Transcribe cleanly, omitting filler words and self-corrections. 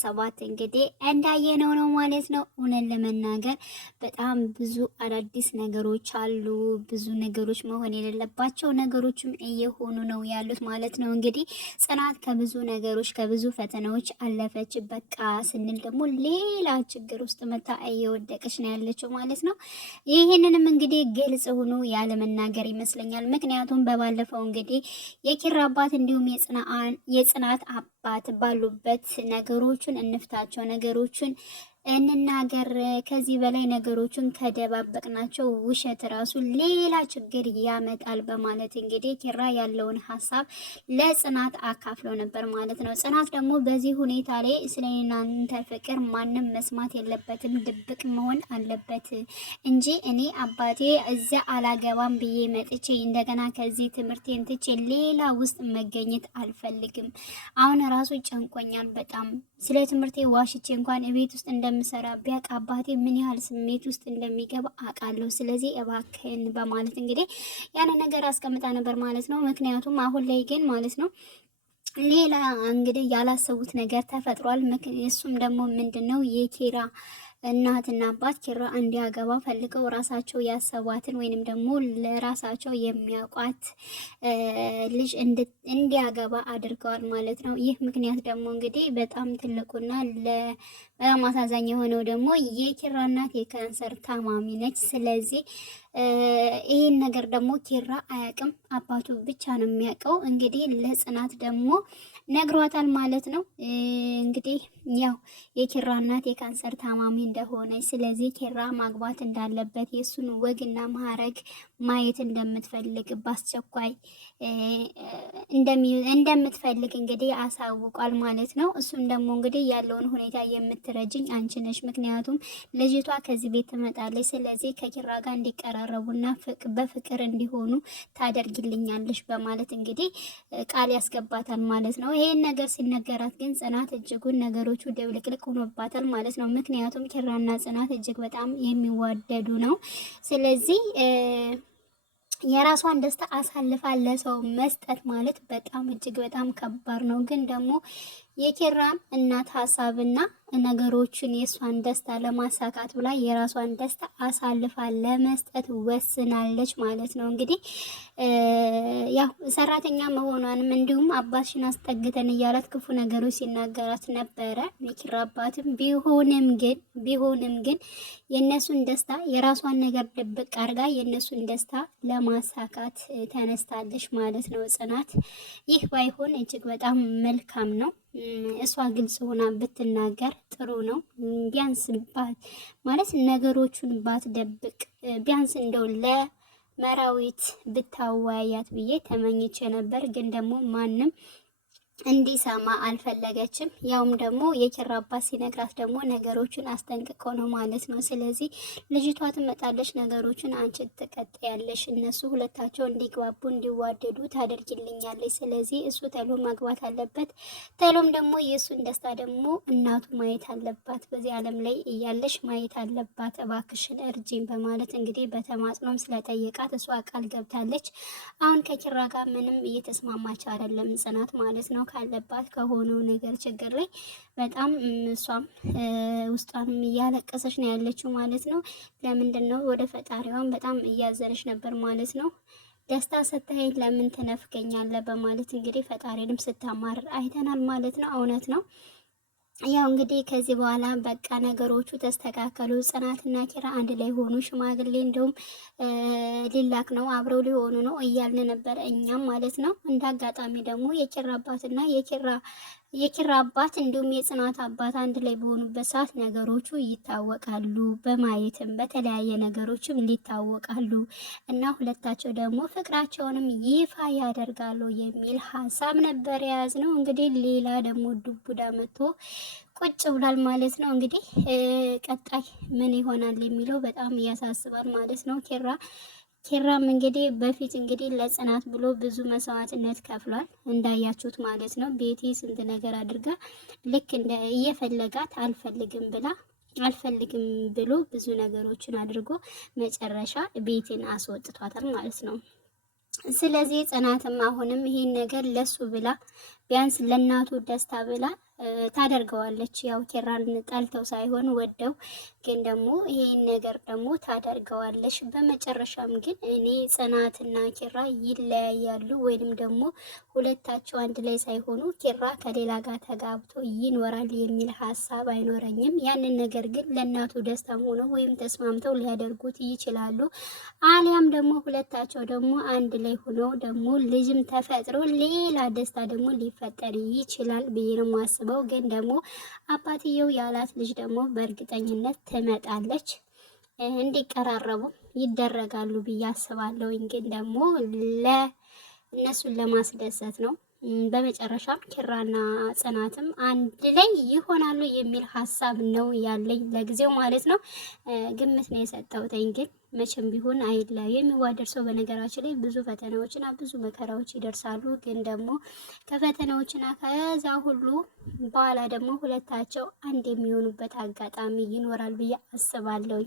ሰባት እንግዲህ እንዳየነው ነው ማለት ነው። እውነት ለመናገር በጣም ብዙ አዳዲስ ነገሮች አሉ። ብዙ ነገሮች መሆን የሌለባቸው ነገሮችም እየሆኑ ነው ያሉት ማለት ነው። እንግዲህ ጽናት ከብዙ ነገሮች ከብዙ ፈተናዎች አለፈች። በቃ ስንል ደግሞ ሌላ ችግር ውስጥ መታ እየወደቀች ነው ያለችው ማለት ነው። ይህንንም እንግዲህ ግልጽ ሆኖ ያለ መናገር ይመስለኛል። ምክንያቱም በባለፈው እንግዲህ የኪራ አባት እንዲሁም የጽናት አባት ባሉበት ነገሮችን እንፍታቸው፣ ነገሮችን እንናገር፣ ከዚህ በላይ ነገሮችን ከደባበቅናቸው ውሸት ራሱ ሌላ ችግር ያመጣል በማለት እንግዲህ ኪራ ያለውን ሀሳብ ለጽናት አካፍሎ ነበር ማለት ነው። ጽናት ደግሞ በዚህ ሁኔታ ላይ ስለናንተ ፍቅር ማንም መስማት የለበትም፣ ድብቅ መሆን አለበት እንጂ እኔ አባቴ እዚያ አላገባም ብዬ መጥቼ እንደገና ከዚህ ትምህርቴን ትቼ ሌላ ውስጥ መገኘት አልፈልግም። አሁን ራሱ ጨንቆኛል በጣም ስለ ትምህርቴ ዋሽቼ እንኳን ቤት ውስጥ እንደምሰራ ቢያቅ አባቴ ምን ያህል ስሜት ውስጥ እንደሚገባ አውቃለሁ። ስለዚህ እባክህን በማለት እንግዲህ ያን ነገር አስቀምጣ ነበር ማለት ነው። ምክንያቱም አሁን ላይ ግን ማለት ነው ሌላ እንግዲህ ያላሰቡት ነገር ተፈጥሯል። እሱም ደግሞ ምንድነው የኪራ እናትና አባት ኪራ እንዲያገባ ፈልገው ራሳቸው ያሰቧትን ወይንም ደግሞ ለራሳቸው የሚያውቋት ልጅ እንዲያገባ አድርገዋል ማለት ነው። ይህ ምክንያት ደግሞ እንግዲህ በጣም ትልቁና በጣም አሳዛኝ የሆነው ደግሞ የኪራ እናት የካንሰር ታማሚ ነች። ስለዚህ ይህን ነገር ደግሞ ኪራ አያውቅም፣ አባቱ ብቻ ነው የሚያውቀው። እንግዲህ ለጽናት ደግሞ ነግሯታል ማለት ነው። እንግዲህ ያው የኪራ እናት የካንሰር ታማሚ እንደሆነች፣ ስለዚህ ኪራ ማግባት እንዳለበት፣ የእሱን ወግና ማዕረግ ማየት እንደምትፈልግ በአስቸኳይ እንደምትፈልግ እንግዲህ አሳውቋል ማለት ነው። እሱም ደግሞ እንግዲህ ያለውን ሁኔታ የምትረጅኝ አንቺ ነሽ፣ ምክንያቱም ልጅቷ ከዚህ ቤት ትመጣለች፣ ስለዚህ ከኪራ ጋር እንዲቀራረቡና በፍቅር እንዲሆኑ ታደርግልኛለሽ በማለት እንግዲህ ቃል ያስገባታል ማለት ነው። ይሄን ነገር ሲነገራት ግን ጽናት እጅጉን ነገሮቹ ደብልቅልቅ ሆኖባታል ማለት ነው። ምክንያቱም ኪራና ጽናት እጅግ በጣም የሚዋደዱ ነው። ስለዚህ የራሷን ደስታ አሳልፋ ለሰው መስጠት ማለት በጣም እጅግ በጣም ከባድ ነው። ግን ደግሞ የኪራን እናት ሀሳብና ነገሮችን የሷን ደስታ ለማሳካት ብላ የራሷን ደስታ አሳልፋ ለመስጠት ወስናለች ማለት ነው። እንግዲህ ያው ሰራተኛ መሆኗንም እንዲሁም አባትሽን አስጠግተን እያላት ክፉ ነገሮች ሲናገራት ነበረ የኪራ አባትም። ቢሆንም ግን የነሱን ደስታ የራሷን ነገር ድብቅ አድርጋ የነሱን ደስታ ለማሳካት ተነስታለች ማለት ነው ጽናት። ይህ ባይሆን እጅግ በጣም መልካም ነው። እሷ ግልጽ ሆና ብትናገር ጥሩ ነው። ቢያንስ ማለት ነገሮቹን ባትደብቅ፣ ቢያንስ እንደው ለመራዊት ብታወያያት ብዬ ተመኝቼ ነበር። ግን ደግሞ ማንም እንዲሰማ አልፈለገችም። ያውም ደግሞ የኪራ አባት ሲነግራት ደግሞ ነገሮችን አስጠንቅቀው ነው ማለት ነው። ስለዚህ ልጅቷ ትመጣለች፣ ነገሮችን አንቺ ትቀጥያለሽ፣ እነሱ ሁለታቸው እንዲግባቡ እንዲዋደዱ ታደርጊልኛለች። ስለዚህ እሱ ተሎ ማግባት አለበት፣ ተሎም ደግሞ የእሱን ደስታ ደግሞ እናቱ ማየት አለባት፣ በዚህ ዓለም ላይ እያለሽ ማየት አለባት፣ እባክሽን እርጂኝ በማለት እንግዲህ በተማጽኖም ስለጠየቃት እሷ ቃል ገብታለች። አሁን ከኪራ ጋር ምንም እየተስማማች አይደለም ጽናት ማለት ነው። ካለባት ከሆነው ነገር ችግር ላይ በጣም እሷም ውስጧንም እያለቀሰች ነው ያለችው ማለት ነው። ለምንድን ነው ወደ ፈጣሪዋም በጣም እያዘነች ነበር ማለት ነው። ደስታ ስታይ ለምን ትነፍገኛለህ በማለት እንግዲህ ፈጣሪንም ስታማርር አይተናል ማለት ነው። እውነት ነው። ያው እንግዲህ ከዚህ በኋላ በቃ ነገሮቹ ተስተካከሉ፣ ጽናትና ኪራ አንድ ላይ ሆኑ፣ ሽማግሌ እንደውም ሊላክ ነው አብረው ሊሆኑ ነው እያልን ነበር እኛም ማለት ነው። እንደ አጋጣሚ ደግሞ የኪራ አባትና የኪራ አባት እንዲሁም የጽናት አባት አንድ ላይ በሆኑበት ሰዓት ነገሮቹ ይታወቃሉ። በማየትም በተለያየ ነገሮችም ሊታወቃሉ እና ሁለታቸው ደግሞ ፍቅራቸውንም ይፋ ያደርጋሉ የሚል ሀሳብ ነበር የያዝነው። እንግዲህ ሌላ ደግሞ ዱቡዳ መጥቶ ቁጭ ብሏል ማለት ነው። እንግዲህ ቀጣይ ምን ይሆናል የሚለው በጣም ያሳስባል ማለት ነው። ኪራም እንግዲህ በፊት እንግዲህ ለጽናት ብሎ ብዙ መስዋዕትነት ከፍሏል እንዳያችሁት ማለት ነው። ቤቲ ስንት ነገር አድርጋ ልክ እንደ እየፈለጋት አልፈልግም ብሎ ብዙ ነገሮችን አድርጎ መጨረሻ ቤቲን አስወጥቷታል ማለት ነው። ስለዚህ ጽናትም አሁንም ይሄን ነገር ለሱ ብላ ቢያንስ ለእናቱ ደስታ ብላ ታደርገዋለች። ያው ኪራን ጠልተው ሳይሆን ወደው፣ ግን ደግሞ ይሄን ነገር ደግሞ ታደርገዋለች። በመጨረሻም ግን እኔ ጽናትና ኪራ ይለያያሉ ወይንም ደግሞ ሁለታቸው አንድ ላይ ሳይሆኑ ኪራ ከሌላ ጋር ተጋብቶ ይኖራል የሚል ሀሳብ አይኖረኝም። ያንን ነገር ግን ለእናቱ ደስታም ሆኖ ወይም ተስማምተው ሊያደርጉት ይችላሉ። አሊያም ደግሞ ሁለታቸው ደግሞ አንድ ላይ ሆነው ደግሞ ልጅም ተፈጥሮ ሌላ ደስታ ደግሞ ሊፈጠር ይችላል ብዬ ነው የማስበው። ግን ደግሞ አባትየው ያላት ልጅ ደግሞ በእርግጠኝነት ትመጣለች፣ እንዲቀራረቡ ይደረጋሉ ብዬ አስባለሁ። ግን ደግሞ እነሱን ለማስደሰት ነው። በመጨረሻም ኪራና ጽናትም አንድ ላይ ይሆናሉ የሚል ሀሳብ ነው ያለኝ ለጊዜው ማለት ነው። ግምት ነው የሰጠሁት። ግን መቼም ቢሆን አይለያዩ። የሚዋደድ ሰው በነገራችን ላይ ብዙ ፈተናዎችና ብዙ መከራዎች ይደርሳሉ። ግን ደግሞ ከፈተናዎችና ከዛ ሁሉ በኋላ ደግሞ ሁለታቸው አንድ የሚሆኑበት አጋጣሚ ይኖራል ብዬ አስባለሁ።